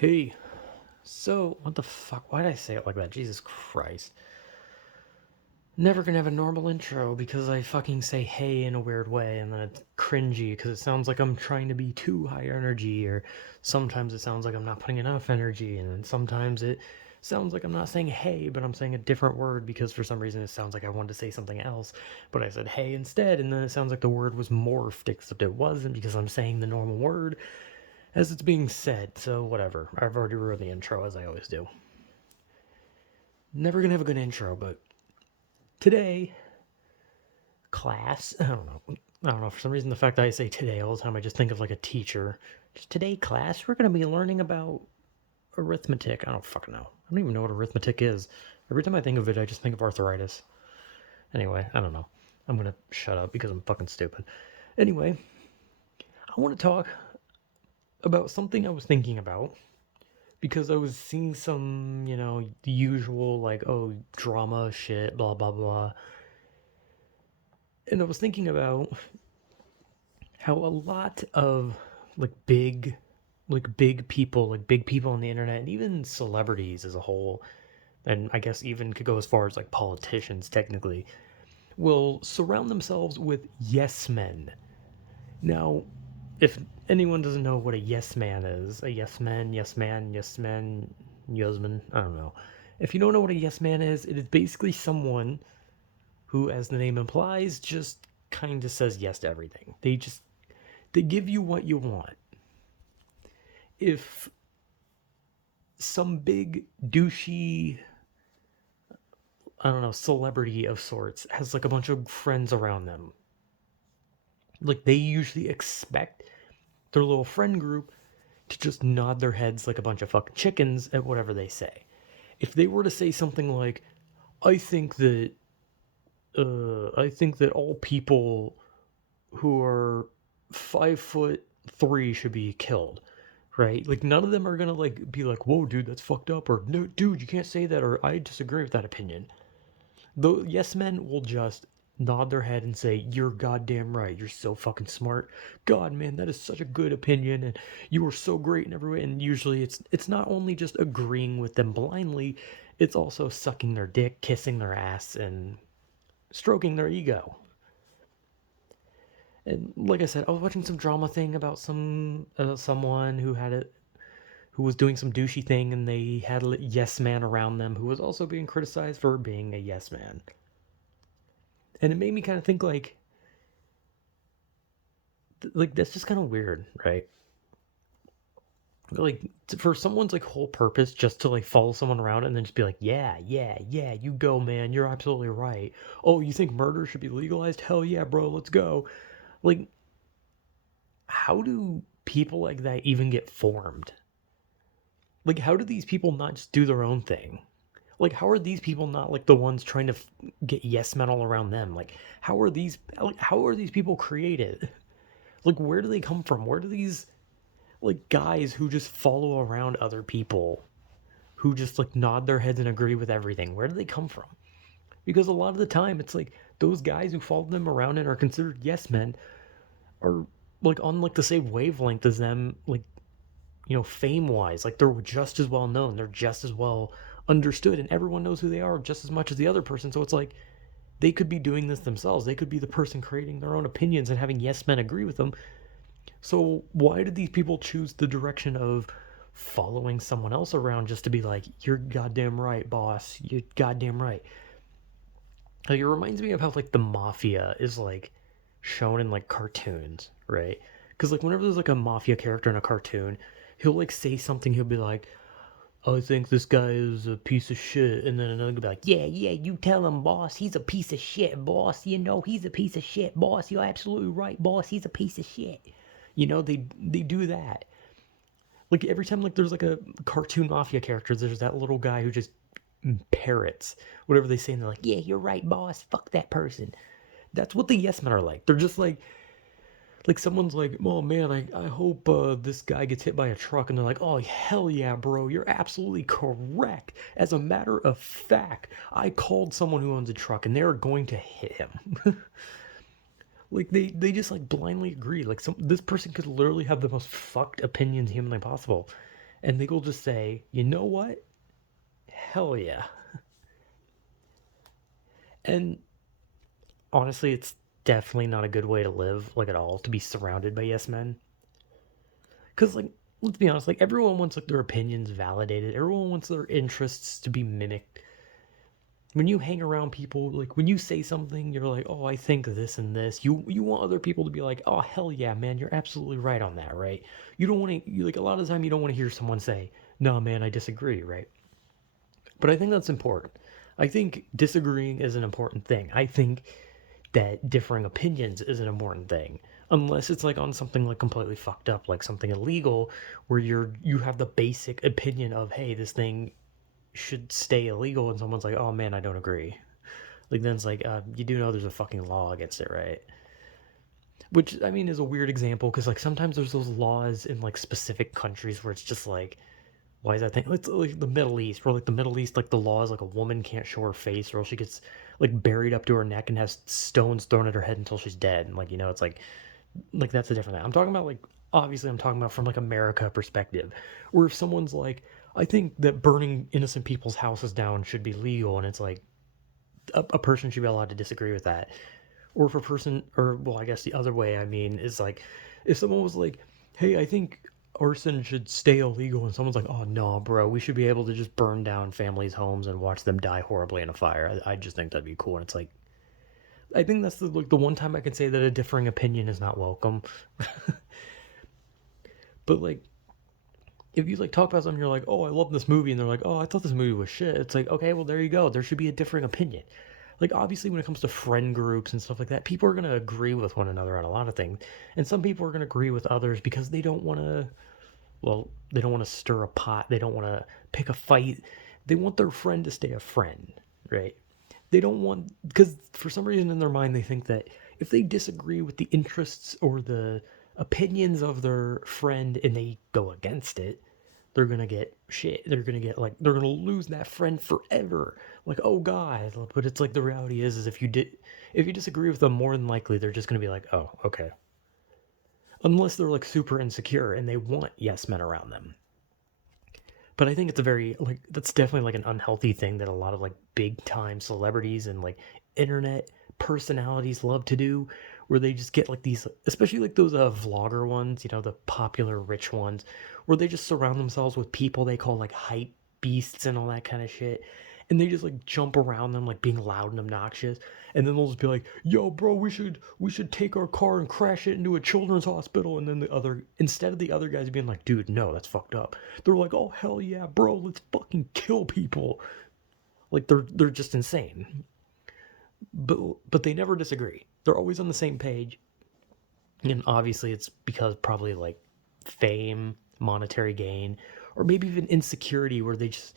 Hey, so what the fuck? Why did I say it like that? Jesus Christ. Never gonna have a normal intro because I fucking say hey in a weird way and then it's cringy because it sounds like I'm trying to be too high energy, or sometimes it sounds like I'm not putting enough energy, and then sometimes it sounds like I'm not saying hey, but I'm saying a different word because for some reason it sounds like I wanted to say something else, but I said hey instead, and then it sounds like the word was morphed, except it wasn't because I'm saying the normal word as it's being said, so whatever. I've already ruined the intro as I always do. Never gonna have a good intro, but today, class, I don't know. I don't know, for some reason, the fact that I say today all the time, I just think of like a teacher. Just today, class, we're gonna be learning about arithmetic. I don't fucking know. I don't even know what arithmetic is. Every time I think of it, I just think of arthritis. Anyway, I don't know. I'm gonna shut up because I'm fucking stupid. Anyway, I wanna talk about something I was thinking about because I was seeing some, the usual, like, oh, drama shit, blah, blah, blah. And I was thinking about how a lot of big people, like big people on the internet, and even celebrities as a whole, and I guess even could go as far as like politicians technically, will surround themselves with yes men. Now, if anyone doesn't know what a yes man is, a yes man, yes man, yes man, yes man, I don't know. If you don't know what a yes man is, it is basically someone who, as the name implies, just kind of says yes to everything. They give you what you want. If some big douchey, I don't know, celebrity of sorts has like a bunch of friends around them, like they usually expect their little friend group to just nod their heads like a bunch of fucking chickens at whatever they say. If they were to say something like, "I think that I think that all people who are 5'3" should be killed," right? Like none of them are gonna like be like, "Whoa, dude, that's fucked up," or "No, dude, you can't say that," or "I disagree with that opinion." The yes men will just nod their head and say, "You're goddamn right. You're so fucking smart. God, man, that is such a good opinion, and you are so great in every way." And usually, it's not only just agreeing with them blindly; it's also sucking their dick, kissing their ass, and stroking their ego. And like I said, I was watching some drama thing about someone who was doing some douchey thing, and they had a yes man around them who was also being criticized for being a yes man. And it made me kind of think like that's just kind of weird, right? Like for someone's like whole purpose just to like follow someone around and then just be like, yeah, yeah, yeah, you go, man, you're absolutely right. Oh, you think murder should be legalized? Hell yeah, bro, let's go. Like, how do people like that even get formed? Like, how do these people not just do their own thing? Like, how are these people not like the ones trying to get yes men all around them? Like, how are these people created? Like, where do they come from? Where do these like guys who just follow around other people, who just like nod their heads and agree with everything, where do they come from? Because a lot of the time it's like those guys who follow them around and are considered yes men are like on like the same wavelength as them, like, fame wise, like they're just as well known, they're just as well understood, and everyone knows who they are just as much as the other person. So it's like they could be doing this themselves, they could be the person creating their own opinions and having yes men agree with them. So why did these people choose the direction of following someone else around just to be like, "You're goddamn right, boss. You're goddamn right." Like, it reminds me of how like the mafia is like shown in like cartoons, right? Because like whenever there's like a mafia character in a cartoon, he'll like say something. He'll be like, "I think this guy is a piece of shit," and then another guy will be like, "Yeah, yeah, you tell him, boss. He's a piece of shit, boss. He's a piece of shit, boss. You're absolutely right, boss. He's a piece of shit." They do that. Like every time like there's like a cartoon mafia character, there's that little guy who just parrots whatever they say, and they're like, "Yeah, you're right, boss. Fuck that person." That's what the yes men are like. They're just like someone's like, "Oh man, I hope this guy gets hit by a truck," and they're like, "Oh hell yeah, bro, you're absolutely correct. As a matter of fact, I called someone who owns a truck, and they're going to hit him." Like they just like blindly agree. Like this person could literally have the most fucked opinions humanly possible, and they will just say, you know what? Hell yeah. And honestly, it's definitely not a good way to live, like at all, to be surrounded by yes men. Because, like, let's be honest, like, everyone wants, like, their opinions validated, everyone wants their interests to be mimicked. When you hang around people, like, when you say something, you're like, oh, I think this and this. You want other people to be like, oh, hell yeah, man, you're absolutely right on that, right? You don't want to, like, a lot of the time, you don't want to hear someone say, no, man, I disagree, right? But I think that's important. I think disagreeing is an important thing. I think that differing opinions is an important thing. Unless it's like on something like completely fucked up, like something illegal, where you have the basic opinion of, hey, this thing should stay illegal, and someone's like, oh man, I don't agree. Like then it's like, you do know there's a fucking law against it, right? Which I mean is a weird example because like sometimes there's those laws in like specific countries where it's just like, why is that thing? It's like the Middle East, where like the Middle East, like the law is like a woman can't show her face, or else she gets like buried up to her neck and has stones thrown at her head until she's dead. And like it's like that's a different thing. I'm talking about like obviously I'm talking about from like America perspective, where if someone's like, I think that burning innocent people's houses down should be legal, and it's like a person should be allowed to disagree with that. Or if a person, or well, I guess the other way, I mean, is like if someone was like, hey, I think arson should stay illegal, and someone's like, oh no, bro, we should be able to just burn down families' homes and watch them die horribly in a fire. I just think that'd be cool. And it's like, I think that's the one time I can say that a differing opinion is not welcome. But like, if you like talk about something, you're like, oh, I love this movie, and they're like, oh, I thought this movie was shit. It's like, okay, well, there you go. There should be a differing opinion. Like, obviously, when it comes to friend groups and stuff like that, people are going to agree with one another on a lot of things. And some people are going to agree with others because they don't want to, well, they don't want to stir a pot. They don't want to pick a fight. They want their friend to stay a friend, right? They don't want, because for some reason in their mind, they think that if they disagree with the interests or the opinions of their friend and they go against it, they're gonna get shit. They're gonna get like they're gonna lose that friend forever. Like, oh god. But it's like the reality is if you disagree with them, more than likely they're just gonna be like, oh, okay. Unless they're like super insecure and they want yes men around them. But I think it's a very like that's definitely like an unhealthy thing that a lot of like big time celebrities and like internet personalities love to do, where they just get like these, especially like those vlogger ones, the popular rich ones, where they just surround themselves with people they call like hype beasts and all that kind of shit, and they just like jump around them like being loud and obnoxious, and then they'll just be like, yo bro, we should take our car and crash it into a children's hospital, and then the other, instead of the other guys being like, dude, no, that's fucked up, they're like, oh hell yeah bro, let's fucking kill people. Like they're just insane. But they never disagree, they're always on the same page. And obviously it's because probably like fame, monetary gain, or maybe even insecurity, where they just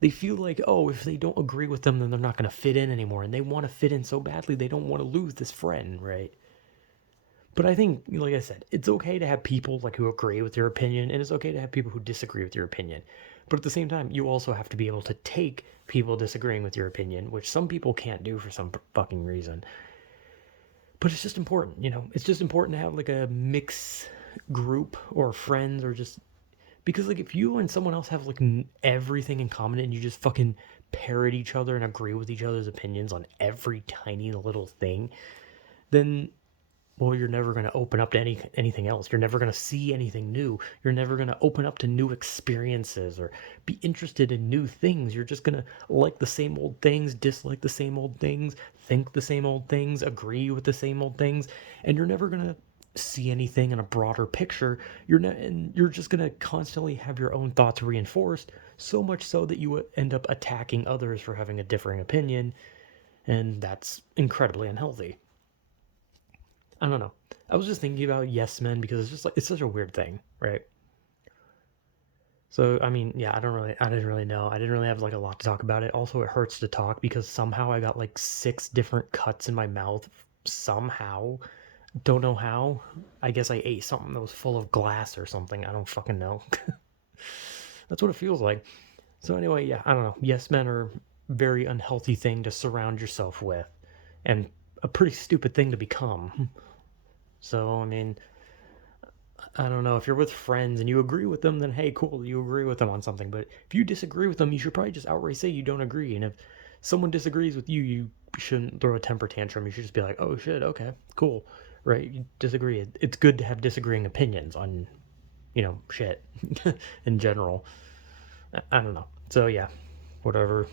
they feel like, oh, if they don't agree with them, then they're not going to fit in anymore, and they want to fit in so badly they don't want to lose this friend, right? But I think, like I said, it's okay to have people like who agree with your opinion, and it's okay to have people who disagree with your opinion. But at the same time, you also have to be able to take people disagreeing with your opinion, which some people can't do for some fucking reason. But it's just important, it's just important to have like a mix group or friends, or just because like if you and someone else have like everything in common and you just fucking parrot each other and agree with each other's opinions on every tiny little thing, then, well, you're never going to open up to anything else. You're never going to see anything new. You're never going to open up to new experiences or be interested in new things. You're just going to like the same old things, dislike the same old things, think the same old things, agree with the same old things, and you're never going to see anything in a broader picture. And you're just going to constantly have your own thoughts reinforced, so much so that you end up attacking others for having a differing opinion, and that's incredibly unhealthy. I don't know. I was just thinking about yes men because it's just like it's such a weird thing, right? So I mean, yeah, I didn't really know. I didn't really have like a lot to talk about it. Also, it hurts to talk because somehow I got like six different cuts in my mouth. Somehow, don't know how. I guess I ate something that was full of glass or something. I don't fucking know. That's what it feels like. So anyway, yeah, I don't know. Yes men are a very unhealthy thing to surround yourself with, and a pretty stupid thing to become. So I mean, I don't know, if you're with friends and you agree with them, then hey, cool, you agree with them on something. But if you disagree with them, you should probably just outright say you don't agree. And if someone disagrees with you, you shouldn't throw a temper tantrum. You should just be like, oh shit, okay, cool, right? You disagree. It's good to have disagreeing opinions on, shit in general. I don't know. So yeah, whatever.